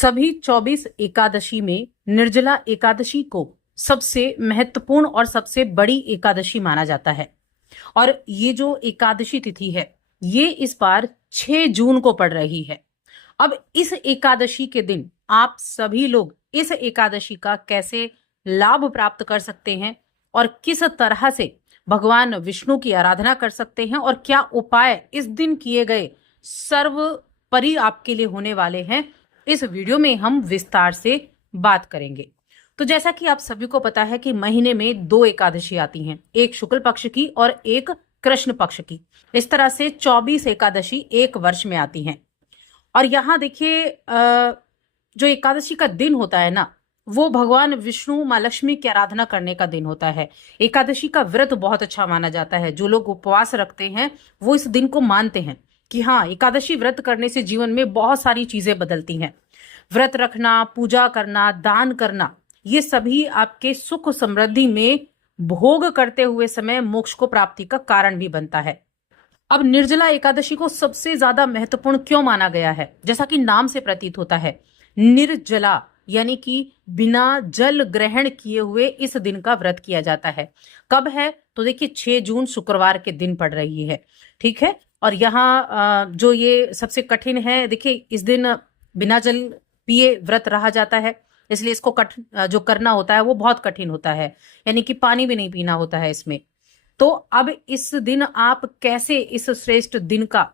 सभी 24 एकादशी में निर्जला एकादशी को सबसे महत्वपूर्ण और सबसे बड़ी एकादशी माना जाता है। और ये जो एकादशी तिथि है ये इस बार 6 जून को पड़ रही है। अब इस एकादशी के दिन आप सभी लोग इस एकादशी का कैसे लाभ प्राप्त कर सकते हैं और किस तरह से भगवान विष्णु की आराधना कर सकते हैं और क्या उपाय इस दिन किए गए सर्वोपरि आपके लिए होने वाले हैं, इस वीडियो में हम विस्तार से बात करेंगे। तो जैसा कि आप सभी को पता है कि महीने में 2 एकादशी आती हैं, एक शुक्ल पक्ष की और एक कृष्ण पक्ष की। इस तरह से 24 एकादशी एक वर्ष में आती हैं। और यहाँ देखिए जो एकादशी का दिन होता है ना, वो भगवान विष्णु माँ लक्ष्मी की आराधना करने का दिन होता है। एकादशी का व्रत बहुत अच्छा माना जाता है। जो लोग उपवास रखते हैं वो इस दिन को मानते हैं कि हाँ, एकादशी व्रत करने से जीवन में बहुत सारी चीजें बदलती हैं। व्रत रखना, पूजा करना, दान करना, ये सभी आपके सुख समृद्धि में भोग करते हुए समय मोक्ष को प्राप्ति का कारण भी बनता है। अब निर्जला एकादशी को सबसे ज्यादा महत्वपूर्ण क्यों माना गया है? जैसा कि नाम से प्रतीत होता है, निर्जला यानी कि बिना जल ग्रहण किए हुए इस दिन का व्रत किया जाता है। कब है? तो देखिए 6 जून शुक्रवार के दिन पड़ रही है, ठीक है। और यहाँ जो ये सबसे कठिन है, देखिए इस दिन बिना जल पिए व्रत रहा जाता है, इसलिए इसको जो करना होता है वो बहुत कठिन होता है, यानी कि पानी भी नहीं पीना होता है इसमें। तो अब इस दिन आप कैसे इस श्रेष्ठ दिन का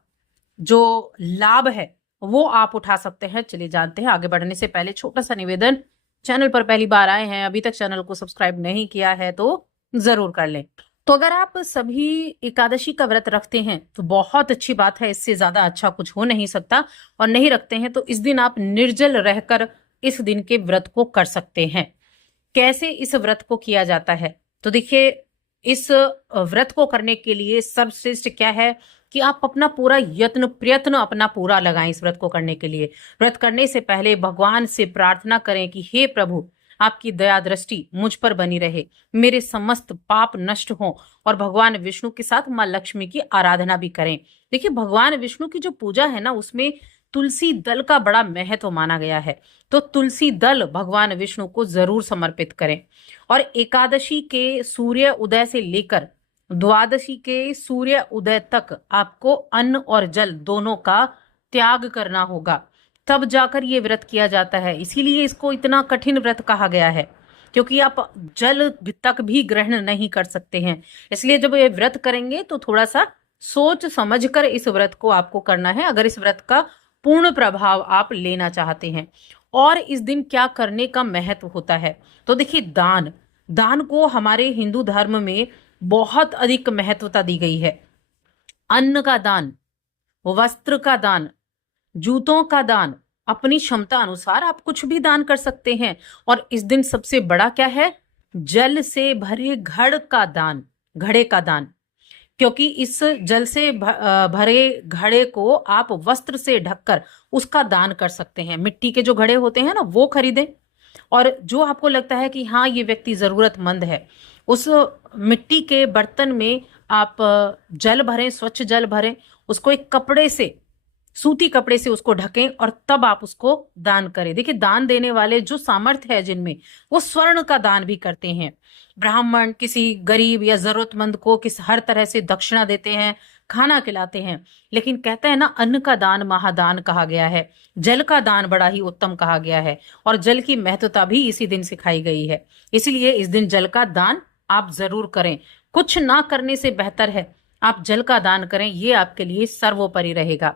जो लाभ है वो आप उठा सकते हैं, चलिए जानते हैं। आगे बढ़ने से पहले छोटा सा निवेदन, चैनल पर पहली बार आए हैं, अभी तक चैनल को सब्सक्राइब नहीं किया है तो जरूर कर लें। तो अगर आप सभी एकादशी का व्रत रखते हैं तो बहुत अच्छी बात है, इससे ज्यादा अच्छा कुछ हो नहीं सकता। और नहीं रखते हैं तो इस दिन आप निर्जल रहकर इस दिन के व्रत को कर सकते हैं। कैसे इस व्रत को किया जाता है? तो देखिए इस व्रत को करने के लिए सर्वश्रेष्ठ क्या है कि आप अपना पूरा यत्न प्रयत्न अपना पूरा लगाएं इस व्रत को करने के लिए। व्रत करने से पहले भगवान से प्रार्थना करें कि हे प्रभु, आपकी दया दृष्टि मुझ पर बनी रहे, मेरे समस्त पाप नष्ट हों। और भगवान विष्णु के साथ माँ लक्ष्मी की आराधना भी करें। देखिए भगवान विष्णु की जो पूजा है ना, उसमें तुलसी दल का बड़ा महत्व माना गया है। तो तुलसी दल भगवान विष्णु को जरूर समर्पित करें। और एकादशी के सूर्य उदय से लेकर द्वादशी के सूर्य उदय तक आपको अन्न और जल दोनों का त्याग करना होगा, तब जाकर ये व्रत किया जाता है। इसीलिए इसको इतना कठिन व्रत कहा गया है, क्योंकि आप जल तक भी ग्रहण नहीं कर सकते हैं। इसलिए जब ये व्रत करेंगे तो थोड़ा सा सोच समझकर इस व्रत को आपको करना है, अगर इस व्रत का पूर्ण प्रभाव आप लेना चाहते हैं। और इस दिन क्या करने का महत्व होता है? तो देखिए दान को हमारे हिंदू धर्म में बहुत अधिक महत्वता दी गई है। अन्न का दान, वस्त्र का दान, जूतों का दान, अपनी क्षमता अनुसार आप कुछ भी दान कर सकते हैं। और इस दिन सबसे बड़ा क्या है? जल से भरे घड़े का दान। क्योंकि इस जल से भरे घड़े को आप वस्त्र से ढककर उसका दान कर सकते हैं। मिट्टी के जो घड़े होते हैं ना, वो खरीदें। और जो आपको लगता है कि हाँ ये व्यक्ति जरूरतमंद है, उस मिट्टी के बर्तन में आप जल भरें, स्वच्छ जल भरें, उसको एक कपड़े से, सूती कपड़े से उसको ढकें और तब आप उसको दान करें। देखिए दान देने वाले जो सामर्थ्य है जिनमें, वो स्वर्ण का दान भी करते हैं। ब्राह्मण किसी गरीब या जरूरतमंद को हर तरह से दक्षिणा देते हैं, खाना खिलाते हैं। लेकिन कहते हैं ना, अन्न का दान महादान कहा गया है, जल का दान बड़ा ही उत्तम कहा गया है। और जल की महत्वता भी इसी दिन सिखाई गई है। इसलिए इस दिन जल का दान आप जरूर करें। कुछ ना करने से बेहतर है आप जल का दान करें, ये आपके लिए सर्वोपरि रहेगा।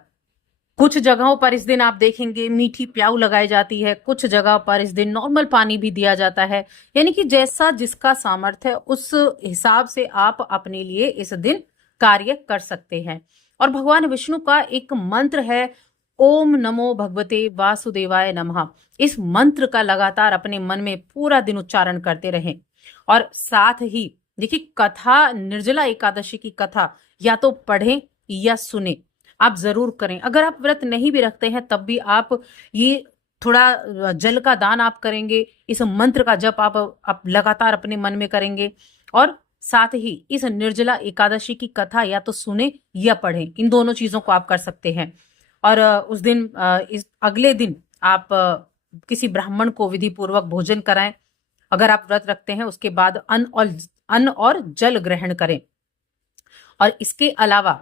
कुछ जगहों पर इस दिन आप देखेंगे मीठी प्याऊ लगाई जाती है, कुछ जगह पर इस दिन नॉर्मल पानी भी दिया जाता है। यानी कि जैसा जिसका सामर्थ्य है उस हिसाब से आप अपने लिए इस दिन कार्य कर सकते हैं। और भगवान विष्णु का एक मंत्र है, ओम नमो भगवते वासुदेवाय नमः। इस मंत्र का लगातार अपने मन में पूरा दिन उच्चारण करते रहें। और साथ ही देखिए कथा, निर्जला एकादशी की कथा या तो पढ़ें या सुने, आप जरूर करें। अगर आप व्रत नहीं भी रखते हैं तब भी आप ये थोड़ा जल का दान आप करेंगे, इस मंत्र का जप आप लगातार अपने मन में करेंगे। और साथ ही इस निर्जला एकादशी की कथा या तो सुने या पढ़ें, इन दोनों चीजों को आप कर सकते हैं। और उस दिन इस अगले दिन आप किसी ब्राह्मण को विधि पूर्वक भोजन कराएं। अगर आप व्रत रखते हैं उसके बाद अन्न और जल ग्रहण करें। और इसके अलावा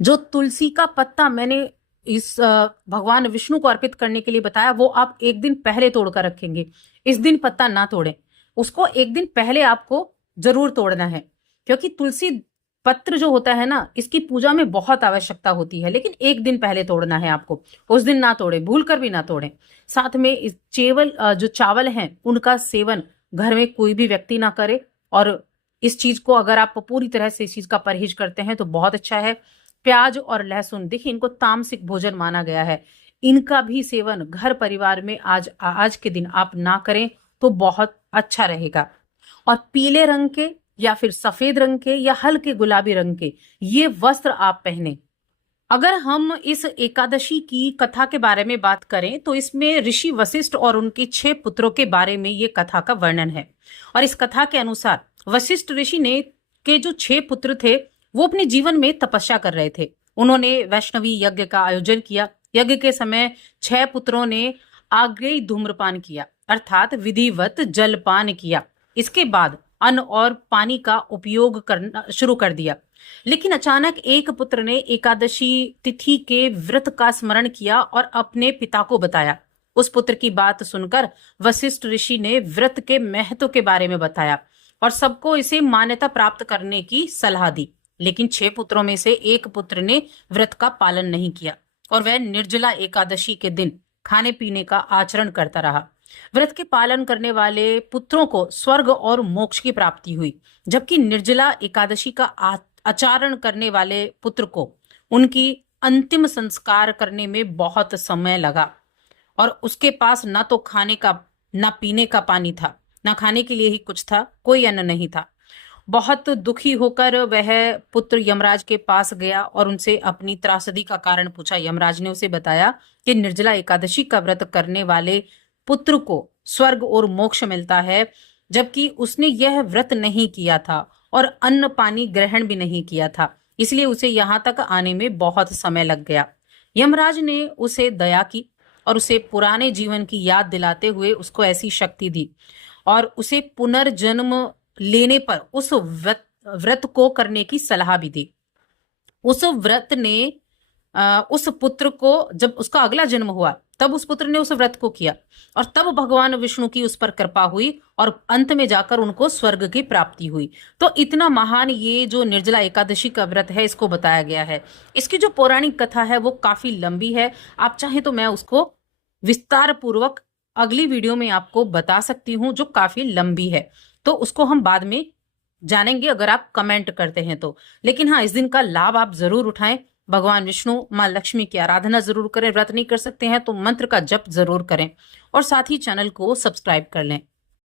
जो तुलसी का पत्ता मैंने इस भगवान विष्णु को अर्पित करने के लिए बताया, वो आप एक दिन पहले तोड़कर रखेंगे। इस दिन पत्ता ना तोड़ें, उसको एक दिन पहले आपको जरूर तोड़ना है, क्योंकि तुलसी पत्र जो होता है ना, इसकी पूजा में बहुत आवश्यकता होती है, लेकिन एक दिन पहले तोड़ना है आपको। उस दिन ना तोड़े, भूल कर भी ना तोड़ें। साथ में इस जो चावल हैं उनका सेवन घर में कोई भी व्यक्ति ना करे। और इस चीज को अगर आप पूरी तरह से इस चीज का परहेज करते हैं तो बहुत अच्छा है। प्याज और लहसुन, देखिए इनको तामसिक भोजन माना गया है, इनका भी सेवन घर परिवार में आज के दिन आप ना करें तो बहुत अच्छा रहेगा। और पीले रंग के या फिर सफेद रंग के या हल्के गुलाबी रंग के ये वस्त्र आप पहने। अगर हम इस एकादशी की कथा के बारे में बात करें तो इसमें ऋषि वशिष्ठ और उनके 6 पुत्रों के बारे में ये कथा का वर्णन है। और इस कथा के अनुसार वशिष्ठ ऋषि ने के जो 6 पुत्र थे वो अपने जीवन में तपस्या कर रहे थे। उन्होंने वैष्णवी यज्ञ का आयोजन किया। यज्ञ के समय 6 पुत्रों ने आग्नेय धूम्रपान किया, अर्थात विधिवत जलपान किया। इसके बाद अन्न और पानी का उपयोग करना शुरू कर दिया। लेकिन अचानक एक पुत्र ने एकादशी तिथि के व्रत का स्मरण किया और अपने पिता को बताया। उस पुत्र की बात सुनकर वशिष्ठ ऋषि ने व्रत के महत्व के बारे में बताया और सबको इसे मान्यता प्राप्त करने की सलाह दी। लेकिन 6 पुत्रों में से एक पुत्र ने व्रत का पालन नहीं किया और वह निर्जला एकादशी के दिन खाने पीने का आचरण करता रहा। व्रत के पालन करने वाले पुत्रों को स्वर्ग और मोक्ष की प्राप्ति हुई, जबकि निर्जला एकादशी का आचरण करने वाले पुत्र को उनकी अंतिम संस्कार करने में बहुत समय लगा और उसके पास ना तो खाने का ना पीने का पानी था, ना खाने के लिए ही कुछ था, कोई अन्न नहीं था। बहुत दुखी होकर वह पुत्र यमराज के पास गया और उनसे अपनी त्रासदी का कारण पूछा। यमराज ने उसे बताया कि निर्जला एकादशी का व्रत करने वाले पुत्र को स्वर्ग और मोक्ष मिलता है, जबकि उसने यह व्रत नहीं किया था और अन्न पानी ग्रहण भी नहीं किया था, इसलिए उसे यहाँ तक आने में बहुत समय लग गया। यमराज ने उसे दया की और उसे पुराने जीवन की याद दिलाते हुए उसको ऐसी शक्ति दी और उसे पुनर्जन्म लेने पर उस व्रत को करने की सलाह भी दी। उस व्रत ने उस पुत्र को, जब उसका अगला जन्म हुआ तब उस पुत्र ने उस व्रत को किया और तब भगवान विष्णु की उस पर कृपा हुई और अंत में जाकर उनको स्वर्ग की प्राप्ति हुई। तो इतना महान ये जो निर्जला एकादशी का व्रत है इसको बताया गया है। इसकी जो पौराणिक कथा है वो काफी लंबी है, आप चाहें तो मैं उसको विस्तार पूर्वक अगली वीडियो में आपको बता सकती हूँ जो काफी लंबी है, तो उसको हम बाद में जानेंगे अगर आप कमेंट करते हैं तो। लेकिन हाँ, इस दिन का लाभ आप जरूर उठाएं। भगवान विष्णु माँ लक्ष्मी की आराधना जरूर करें। व्रत नहीं कर सकते हैं तो मंत्र का जप जरूर करें और साथ ही चैनल को सब्सक्राइब कर लें।